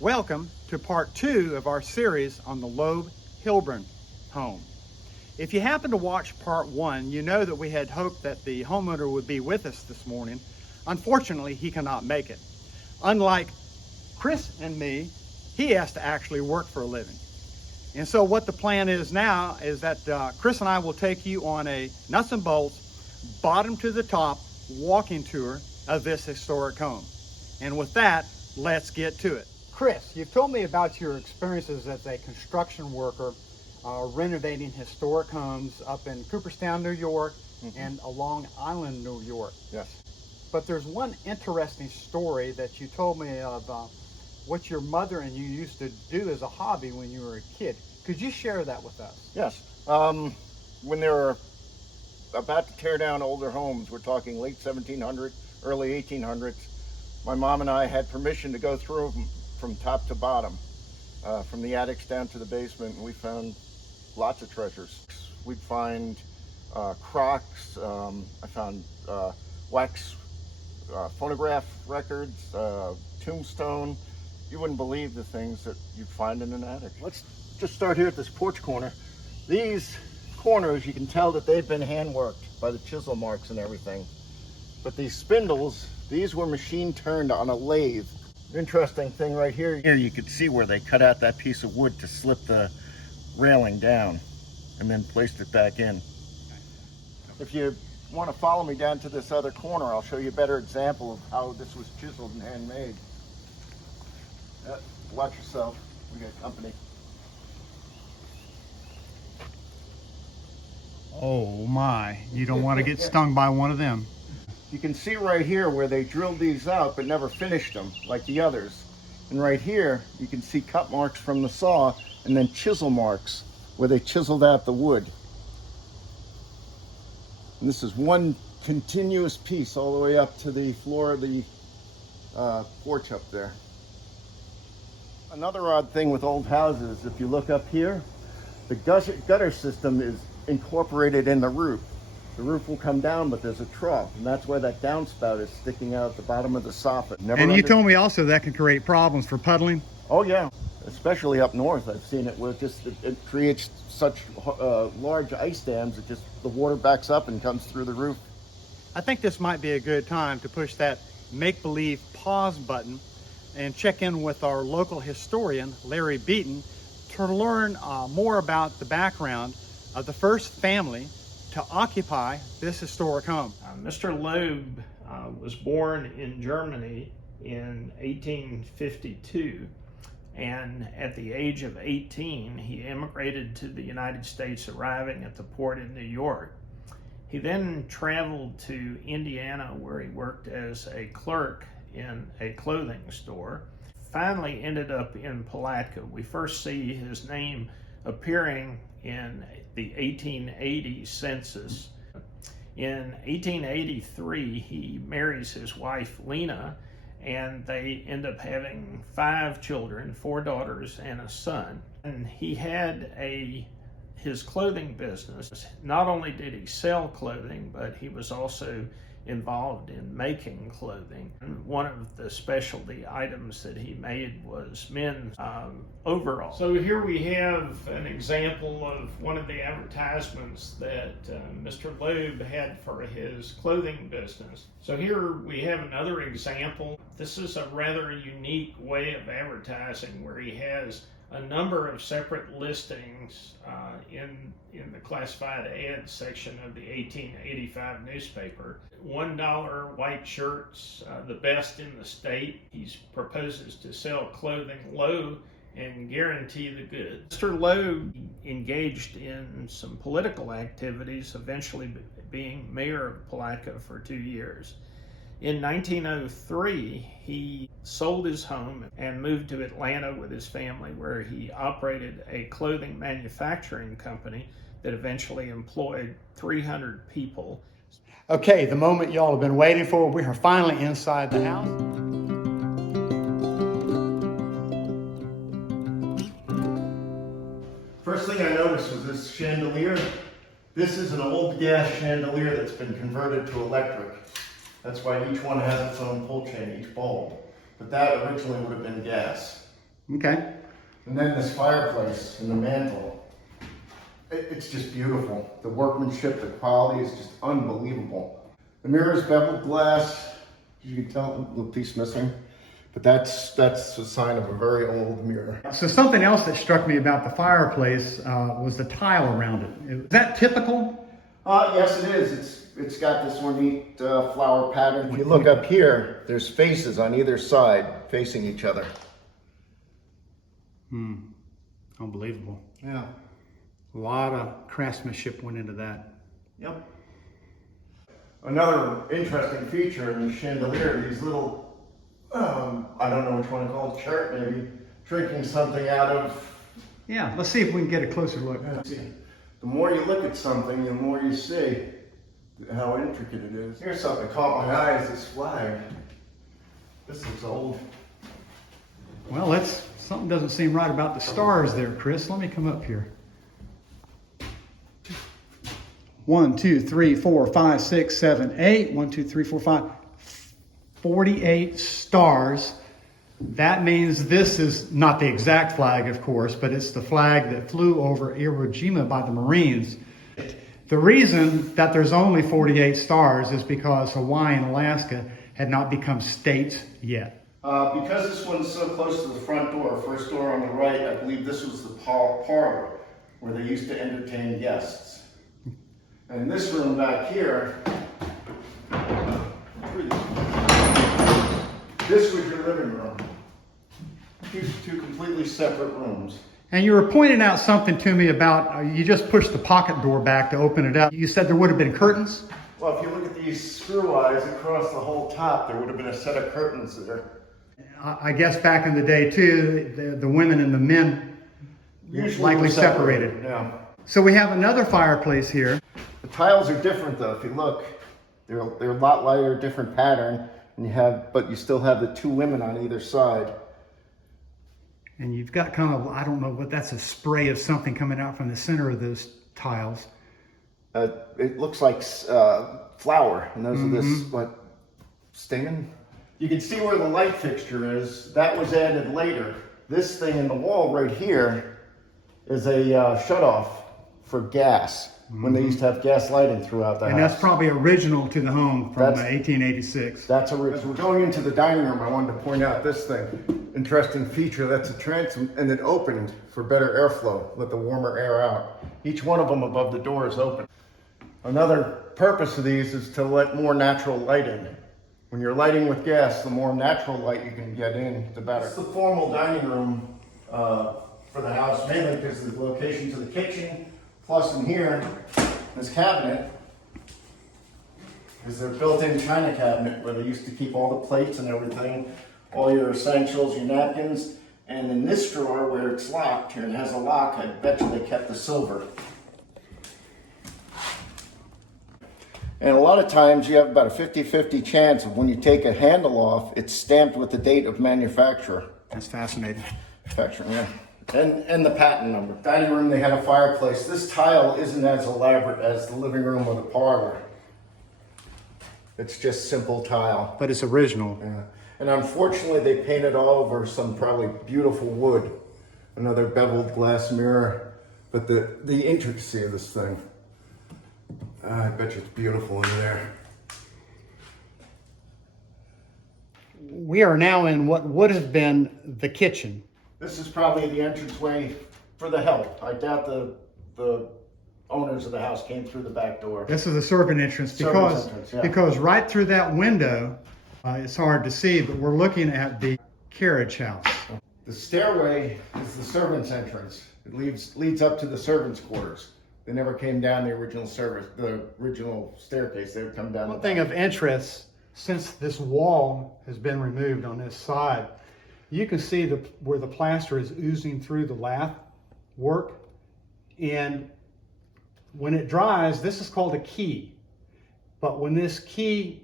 Welcome to part 2 of our series on the Loeb-Hilburn home. If you happen to watch part 1, you know that we had hoped that the homeowner would be with us this morning. Unfortunately, he cannot make it. Unlike Chris and me, he has to actually work for a living. And so what the plan is now is that Chris and I will take you on a nuts and bolts, bottom to the top walking tour of this historic home. And with that, let's get to it. Chris, you've told me about your experiences as a construction worker renovating historic homes up in Cooperstown, New York, and Long Island, New York. Yes. But there's one interesting story that you told me of what your mother and you used to do as a hobby when you were a kid. Could you share that with us? Yes. When they were about to tear down older homes, we're talking late 1700s, early 1800s, my mom and I had permission to go through them from top to bottom, from the attics down to the basement, and we found lots of treasures. We'd find crocks, I found wax phonograph records, tombstone. You wouldn't believe the things that you'd find in an attic. Let's just start here at this porch corner. These corners, you can tell that they've been hand worked by the chisel marks and everything. But these spindles, these were machine turned on a lathe. Interesting thing right here. Here you could see where they cut out that piece of wood to slip the railing down and then placed it back in. If you want to follow me down to this other corner, I'll show you a better example of how this was chiseled and handmade. Watch yourself, we got company. Oh my, you don't want to get stung by one of them. You can see right here where they drilled these out but never finished them like the others. And right here, you can see cut marks from the saw and then chisel marks where they chiseled out the wood. And this is one continuous piece all the way up to the floor of the porch up there. Another odd thing with old houses, if you look up here, the gutter system is incorporated in the roof. The roof will come down, but there's a trough, and that's where that downspout is sticking out at the bottom of the soffit. And you told me also that can create problems for puddling. Oh yeah, especially up north. I've seen it where it creates such large ice dams that just the water backs up and comes through the roof. I think this might be a good time to push that make-believe pause button and check in with our local historian, Larry Beaton, to learn more about the background of the first family to occupy this historic home. Mr. Loeb was born in Germany in 1852, and at the age of 18 he immigrated to the United States, arriving at the port in New York. He then traveled to Indiana, where he worked as a clerk in a clothing store. Finally ended up in Palatka. We first see his name appearing in the 1880 census. In 1883, he marries his wife, Lena, and they end up having 5 children, 4 daughters and a son. And he had his clothing business. Not only did he sell clothing, but he was also involved in making clothing. And one of the specialty items that he made was men's overalls. So here we have an example of one of the advertisements that Mr. Loeb had for his clothing business. So here we have another example. This is a rather unique way of advertising where he has a number of separate listings in the classified ads section of the 1885 newspaper. $1 white shirts, the best in the state. He proposes to sell clothing low and guarantee the goods. Mr. Loeb engaged in some political activities, eventually being mayor of Palatka for 2 years. In 1903, he sold his home and moved to Atlanta with his family, where he operated a clothing manufacturing company that eventually employed 300 people. Okay, the moment y'all have been waiting for. We are finally inside the house. First thing I noticed was this chandelier. This is an old gas chandelier that's been converted to electric. That's why each one has its own pull chain, each bulb. But that originally would have been gas. Okay. And then this fireplace and the mantle. It's just beautiful. The workmanship, the quality is just unbelievable. The mirror is beveled glass. You can tell a little piece missing. But that's a sign of a very old mirror. So something else that struck me about the fireplace was the tile around it. Is that typical? Yes, it is. It's got this ornate flower pattern. If you look up here, there's faces on either side facing each other. Unbelievable. Yeah. A lot of craftsmanship went into that. Yep. Another interesting feature in the chandelier, these little, I don't know which one to call it, chart maybe, drinking something out of. Yeah, let's see if we can get a closer look. The more you look at something, the more you see how intricate it is. Here's something that caught my eye, is this flag. This looks old. Well, something doesn't seem right about the stars there, Chris. Let me come up here. 1, 2, 3, 4, 5, 6, 7, 8. 1, 2, 3, 4, 5. 48 stars. That means this is not the exact flag, of course, but it's the flag that flew over Iwo Jima by the Marines. The reason that there's only 48 stars is because Hawaii and Alaska had not become states yet. Because this one's so close to the front door, first door on the right, I believe this was the parlor where they used to entertain guests. And this room back here, this was your living room. Two completely separate rooms. And you were pointing out something to me about, you just pushed the pocket door back to open it up. You said there would have been curtains? Well, if you look at these screw eyes across the whole top, there would have been a set of curtains there. I guess back in the day too, the women and the men Usually likely separated. Yeah. So we have another fireplace here. The tiles are different though. If you look, they're a lot lighter, different pattern, and but you still have the two women on either side. And you've got kind of, I don't know what that's, a spray of something coming out from the center of those tiles. It looks like flour, and those are this stinging. You can see where the light fixture is. That was added later. This thing in the wall right here is a shutoff for gas. When they used to have gas lighting throughout the house. And that's probably original to the home from 1886. That's original. Going into the dining room, I wanted to point out this thing. Interesting feature, that's a transom, and it opened for better airflow, let the warmer air out. Each one of them above the door is open. Another purpose of these is to let more natural light in. When you're lighting with gas, the more natural light you can get in, the better. It's the formal dining room for the house, mainly because of the location to the kitchen. Plus in here, this cabinet is their built-in china cabinet where they used to keep all the plates and everything, all your essentials, your napkins. And in this drawer where it's locked, here it has a lock, I bet you they kept the silver. And a lot of times you have about a 50-50 chance of when you take a handle off, it's stamped with the date of manufacturer. That's fascinating. Manufacturer, yeah. And the patent number. Dining room, they had a fireplace. This tile isn't as elaborate as the living room or the parlor. It's just simple tile. But it's original. Yeah. And unfortunately, they painted all over some probably beautiful wood. Another beveled glass mirror. But the intricacy of this thing, I bet you it's beautiful in there. We are now in what would have been the kitchen. This is probably the entranceway for the help. I doubt the owners of the house came through the back door. This is a servant entrance because right through that window, it's hard to see, but we're looking at the carriage house. The stairway is the servant's entrance. It leads up to the servants' quarters. They never came down the original staircase. They would come down. One thing of interest, since this wall has been removed on this side, you can see where the plaster is oozing through the lath work. And when it dries, this is called a key. But when this key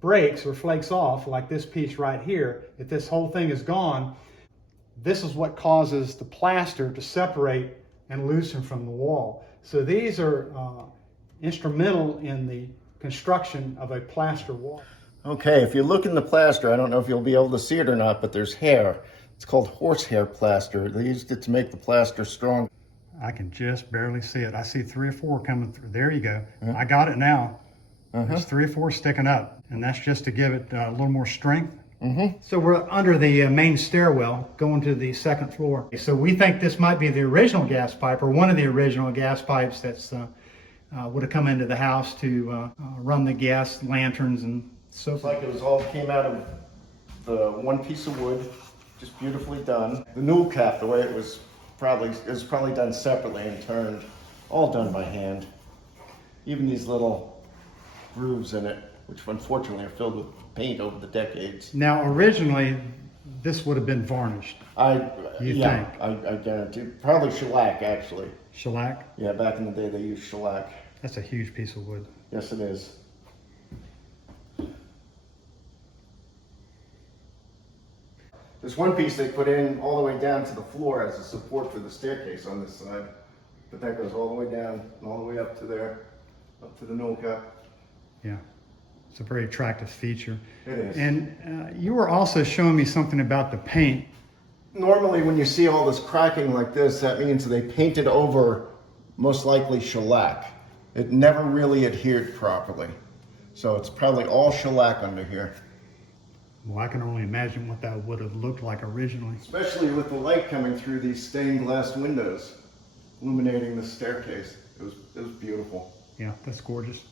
breaks or flakes off, like this piece right here, if this whole thing is gone, this is what causes the plaster to separate and loosen from the wall. So these are instrumental in the construction of a plaster wall. Okay, if you look in the plaster, I don't know if you'll be able to see it or not, but there's hair. It's called horsehair plaster. They used it to make the plaster strong. I can just barely see it. I see 3 or 4 coming through. There you go. I got it now. There's 3 or 4 sticking up, and that's just to give it a little more strength. So we're under the main stairwell going to the second floor. So we think this might be the original gas pipe, or one of the original gas pipes that's would have come into the house to run the gas lanterns and so It's like it was all came out of the one piece of wood, just beautifully done. The newel cap, the way it was probably done separately and turned, all done by hand. Even these little grooves in it, which unfortunately are filled with paint over the decades. Now, originally, this would have been varnished. You think? I guarantee. Probably shellac, actually. Shellac? Yeah, back in the day they used shellac. That's a huge piece of wood. Yes, it is. There's one piece they put in all the way down to the floor as a support for the staircase on this side. But that goes all the way down and all the way up to there, up to the newel cap. Yeah, it's a very attractive feature. It is. And you were also showing me something about the paint. Normally when you see all this cracking like this, that means they painted over most likely shellac. It never really adhered properly. So it's probably all shellac under here. Well, I can only imagine what that would have looked like originally. Especially with the light coming through these stained glass windows, illuminating the staircase. It was beautiful. Yeah, that's gorgeous.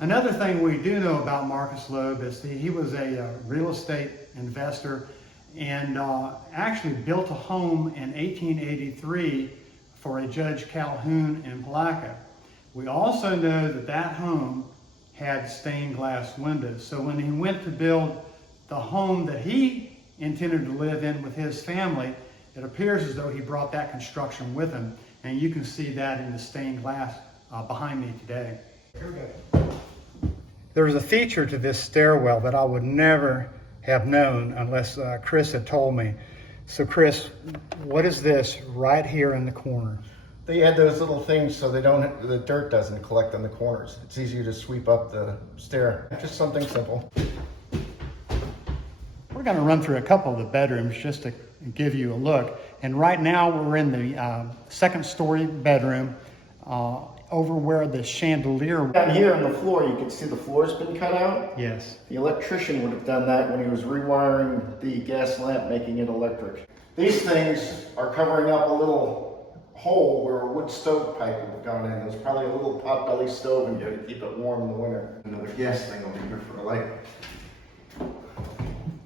Another thing we do know about Marcus Loeb is that he was a real estate investor and actually built a home in 1883 for a Judge Calhoun in Palatka. We also know that that home had stained glass windows. So when he went to build the home that he intended to live in with his family, it appears as though he brought that construction with him. And you can see that in the stained glass behind me today. Here we go. There's a feature to this stairwell that I would never have known unless Chris had told me. So Chris, what is this right here in the corner? They add those little things so the dirt doesn't collect on the corners. It's easier to sweep up the stair. Just something simple. We're going to run through a couple of the bedrooms just to give you a look. And right now we're in the second story bedroom over where the chandelier. Down here on the floor, you can see the floor's been cut out. Yes. The electrician would have done that when he was rewiring the gas lamp, making it electric. These things are covering up a little hole where a wood stove pipe would have gone in. There's probably a little potbelly stove in here to keep it warm in the winter. Another gas thing over here for a light.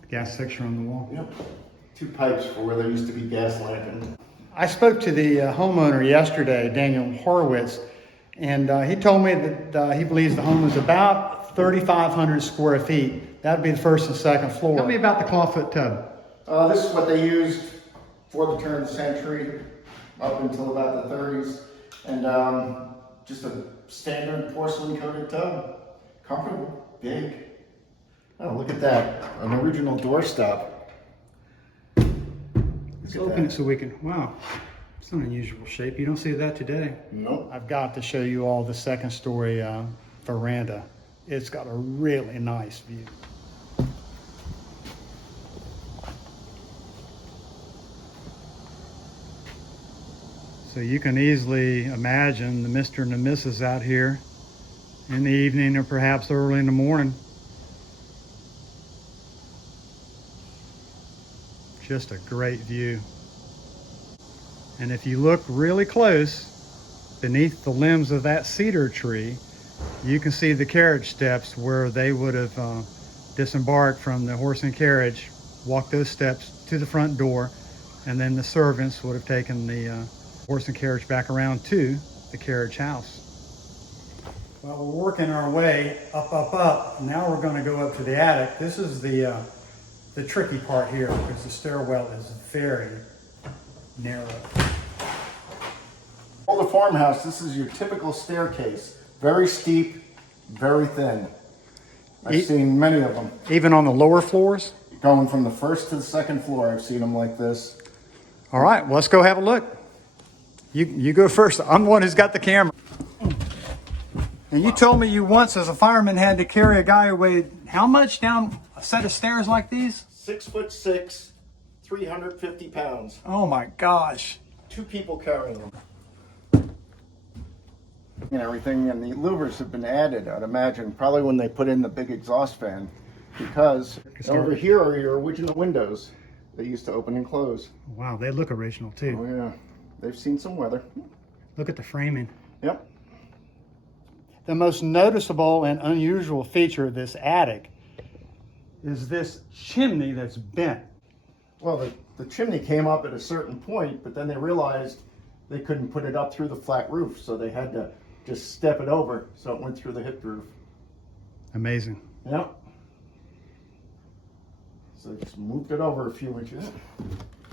Gas fixture on the wall. Yep. 2 pipes for where there used to be gas lanterns. I spoke to the homeowner yesterday, Daniel Horowitz, and he told me that he believes the home is about 3,500 square feet. That would be the first and second floor. Tell me about the clawfoot tub. This is what they used for the turn of the century up until about the 30s. And just a standard porcelain coated tub. Comfortable, big. Oh, look at that. An original doorstop. Let's open it so we can, wow, it's an unusual shape. You don't see that today. Nope. I've got to show you all the second story veranda. It's got a really nice view. So you can easily imagine the Mr. and the Mrs. out here in the evening or perhaps early in the morning. Just a great view. And if you look really close beneath the limbs of that cedar tree, you can see the carriage steps where they would have disembarked from the horse and carriage, walked those steps to the front door, and then the servants would have taken the horse and carriage back around to the carriage house. Well, we're working our way up, up, up. Now we're going to go up to the attic. This is the tricky part here because the stairwell is very narrow. Older farmhouse, this is your typical staircase. Very steep, very thin. I've seen many of them. Even on the lower floors? Going from the first to the second floor, I've seen them like this. All right, well, let's go have a look. You go first. I'm the one who's got the camera. And you told me you once as a fireman had to carry a guy who weighed how much down a set of stairs like these? 6'6", 350 pounds. Oh my gosh. 2 people carrying them. And everything, and the louvers have been added, I'd imagine, probably when they put in the big exhaust fan, because over here are your original windows. They used to open and close. Wow, they look original too. Oh yeah, they've seen some weather. Look at the framing. Yep. The most noticeable and unusual feature of this attic is this chimney that's bent. Well, the chimney came up at a certain point, but then they realized they couldn't put it up through the flat roof, so they had to just step it over, so it went through the hip roof. Amazing. Yep. So they just moved it over a few inches.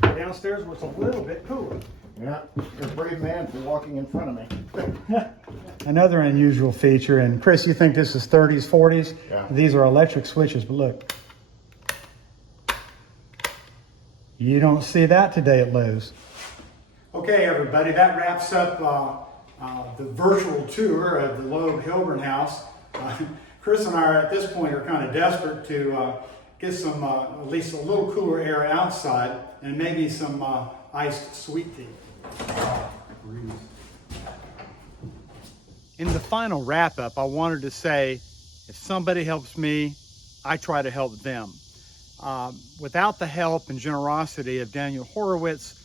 Downstairs was a little bit cooler. Yeah, you're a brave man for walking in front of me. Another unusual feature, and Chris, you think this is 30s, 40s? Yeah. These are electric switches, but look. You don't see that today at Lowe's. Okay, everybody, that wraps up the virtual tour of the Loeb-Hilburn house. Chris and I are at this point are kind of desperate to get some, at least a little cooler air outside and maybe some iced sweet tea. In the final wrap-up, I wanted to say, if somebody helps me, I try to help them. Without the help and generosity of Daniel Horowitz,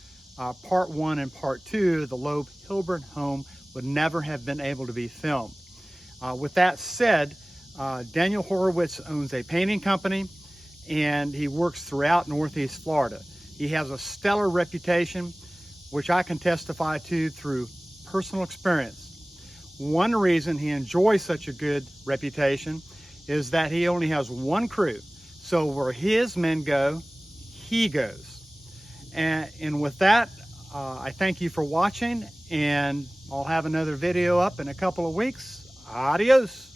part 1 and part 2 of the Loeb-Hilburn home would never have been able to be filmed. With that said, Daniel Horowitz owns a painting company and he works throughout Northeast Florida. He has a stellar reputation, which I can testify to through personal experience. One reason he enjoys such a good reputation is that he only has one crew. So where his men go, he goes. And with that, I thank you for watching, and I'll have another video up in a couple of weeks. Adios.